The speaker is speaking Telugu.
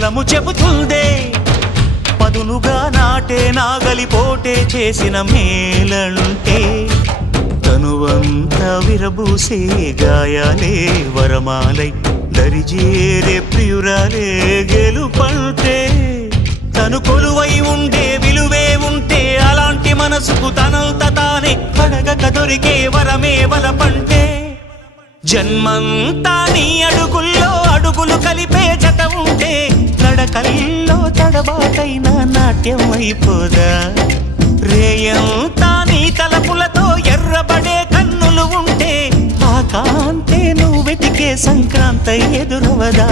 పొలము చెబుతుందే పదునుగా నాటే నాగలిపోటే చేసిన మేలంటే తనువంతా విరబూసే గాయాలే వరమాలై దరిజేరే ప్రియురాలే గెలుపంటే తను కొలువై ఉండే విలువే ఉంటే అలాంటి మనసుకు తనంత తానే అడగక దొరికే వరమే వలపంటే జన్మంతా నీ అడుగుల్లో అడుగులు కలిపే జత ఉంటే నడకల్లో తడబాటైన నాట్యం అయిపోదా రేయంతా నీ తలపులతో ఎర్రబడే కన్నులు ఉంటే ఆ కాంతే నువ్వు వెతికే సంక్రాంతి ఎదురవదా